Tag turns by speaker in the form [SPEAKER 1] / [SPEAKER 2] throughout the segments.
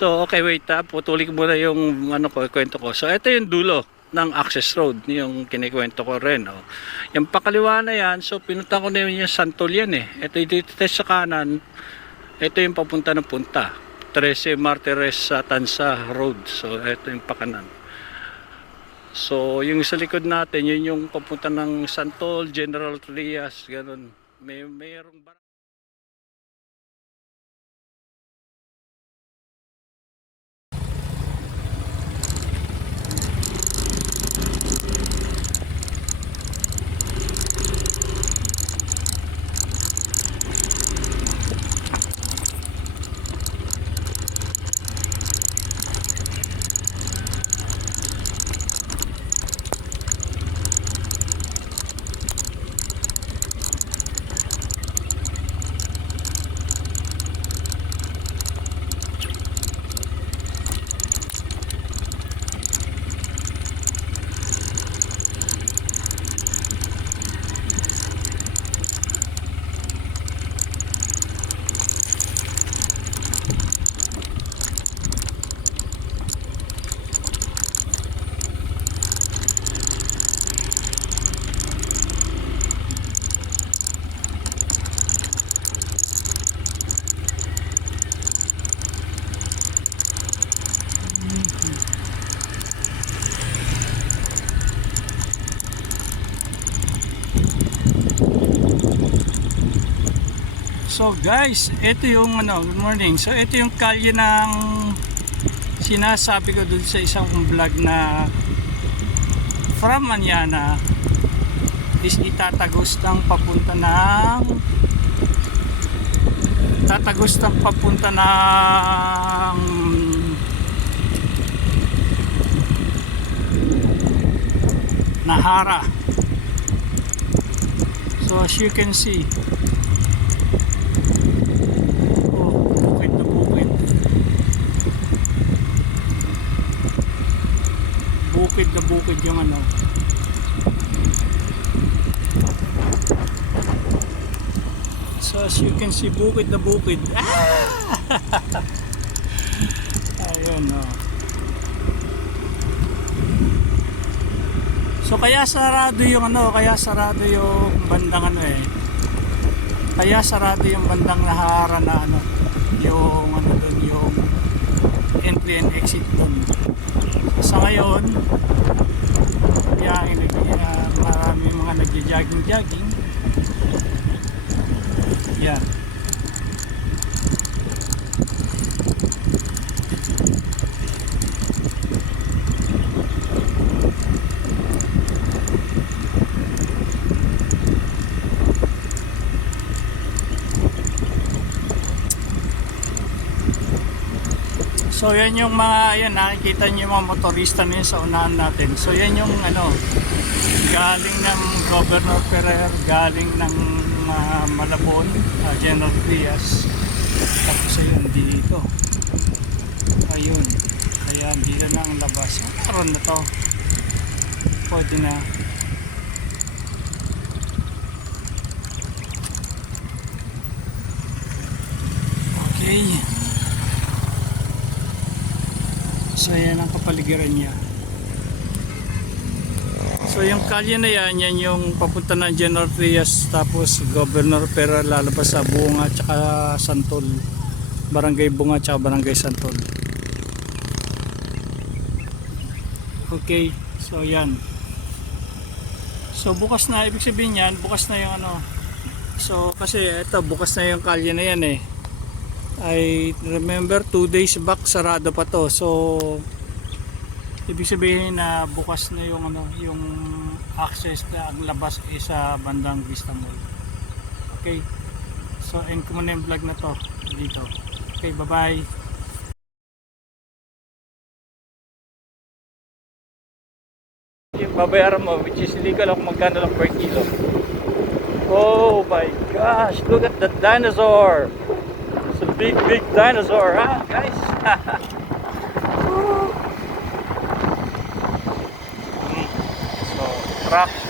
[SPEAKER 1] So, okay, wait ha. Putuloy ko muna yung ano ko, kwento ko. So, ito yung dulo ng access road, yung kinikwento ko rin. Oh. Yung pakaliwa na yan, so pinunta ko na yun yung Santol yan eh. Ito dito sa kanan, ito yung papunta ng punta. 13 Martires sa Tansa Road. So, ito yung pakanan. So, yung sa likod natin, yun yung papunta ng Santol, General Trias, ganun. May, mayroong So guys, ito yung ano, good morning. So ito yung kalye ng sinasabi ko dun sa isang vlog na from Maniana is itatagos ng papunta ng tatagos ng papunta ng Nahara. So as you can see, Oh, bukid na bukid. Bukid yung ano. So as you can see, bukid na bukid. Ah! Ayun oh. So kaya sarado yung ano, kaya sarado yung bandang ano eh. Kaya sarado yung bandang nahara na ano, yung ano doon, yung entry and exit doon. Sa ngayon, kaya uh, marami mga nagja-jogging-jogging. Yan. So yan yung mga, yan nakikita niyo yung mga motorista yun sa unahan natin. So yan yung ano, galing ng Governor Ferrer, galing ng uh, Malabon, uh, General Trias. Tapos ayun, dito. Ayun. Kaya dito na ang labas. Karon na to. Pwede na. Okay. So yan ang kapaligiran niya. So yung kalye na yan, yan yung papunta ng General Trias tapos Governor Pera lalabas sa Bunga tsaka Santol. Barangay Bunga tsaka Barangay Santol. Okay, so yan. So bukas na, ibig sabihin yan, bukas na yung ano. So kasi ito, bukas na yung kalye na yan eh. I remember 2 days back sarado pa to. So ibig sabihin na bukas na yung ano, yung access na ang labas is sa bandang Vista Mall. Okay. So end ko muna yung vlog na to dito. Okay, bye-bye. Yung babayaran mo which is hindi ko alam kung magkano lang per kilo. Oh my gosh, look at the dinosaur. Big, big dinosaur, huh, guys? Mm. so, truck.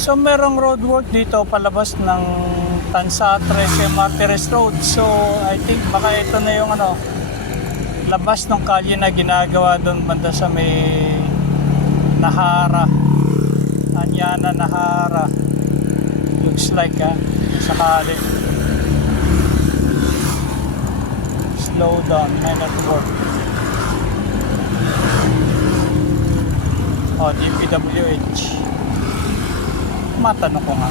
[SPEAKER 1] So merong roadwork dito palabas ng Tansa 13 Martires Road. So I think baka ito na yung ano labas ng kalye na ginagawa doon banda sa may Nahara. Anyana Nahara. Looks like ha. Sakali. Slow down. May network. Oh, DPWH. Matanong ko nga.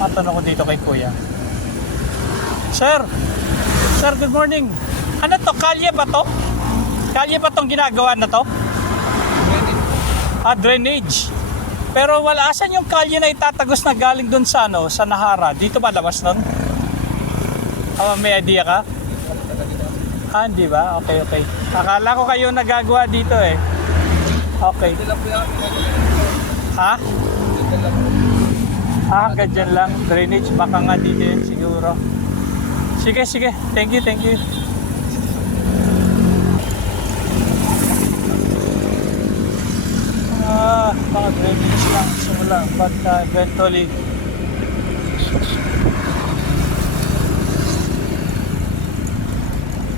[SPEAKER 1] Matanong ko dito kay Kuya. Sir! Sir, good morning. Ano to? Kalye ba to? Kalye ba tong ginagawa na to? Ah, drainage. Pero wala, asan yung kalye na itatagos na galing dun sa ano, sa Nahara? Dito ba labas nun? Oh, may idea ka? Ah, hindi ba? Okay, okay. Akala ko kayo nagagawa dito eh. Okay. Ha? Ah, hanggang dyan lang. Drainage, baka nga dito yun siguro. Sige, sige. Thank you, thank you. Ah, mga drainage lang simula. But uh, eventually,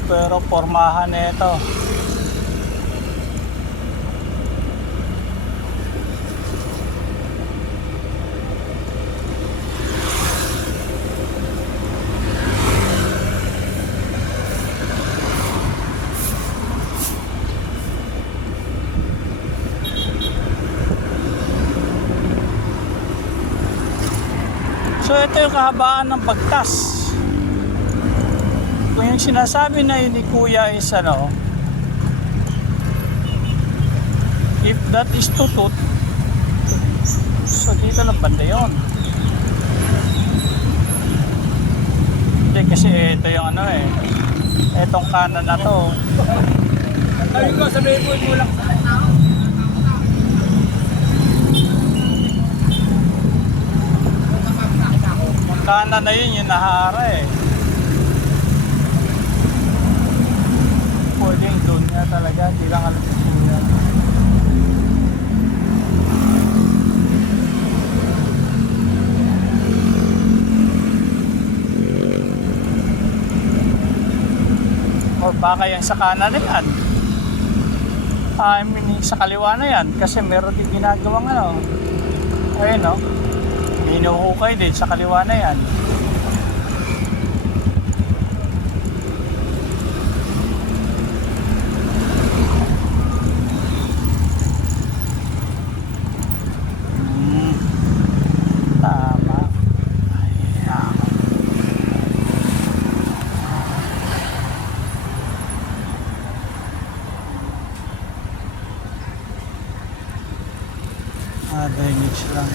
[SPEAKER 1] pero pormahan na ito. So ito yung kahabaan ng bagtas. Kung yung sinasabi na yun ni Kuya is ano, if that is tutut, so dito lang banda yun. Hindi kasi ito yung ano eh, etong kanan na to.
[SPEAKER 2] Sabi ko, sabihin mo mo lang.
[SPEAKER 1] Kanan na yun yung nahara eh. Pwedeng doon nga talaga, di lang alam. Or baka yung sa kanan na yan. I mean, sa kaliwa na yan. Kasi meron din ginagawang ano. Ayun no. Hinuhukay din sa kaliwa na yan. Hmm. Ah, drainage lang.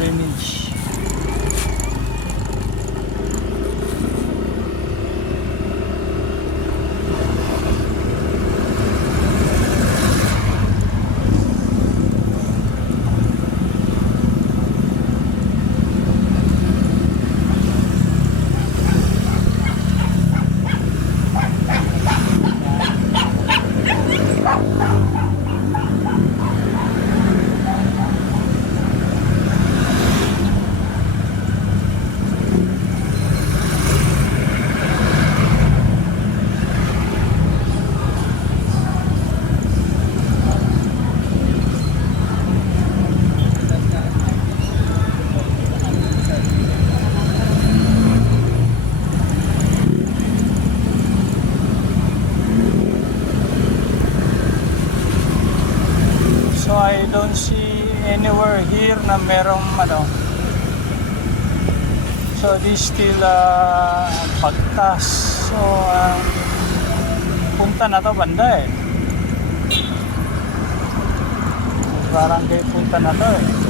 [SPEAKER 1] Drainage. I don't see anywhere here na merong ano. So this still uh, pagtas. So uh, punta na to banda eh. Barangay punta na to eh.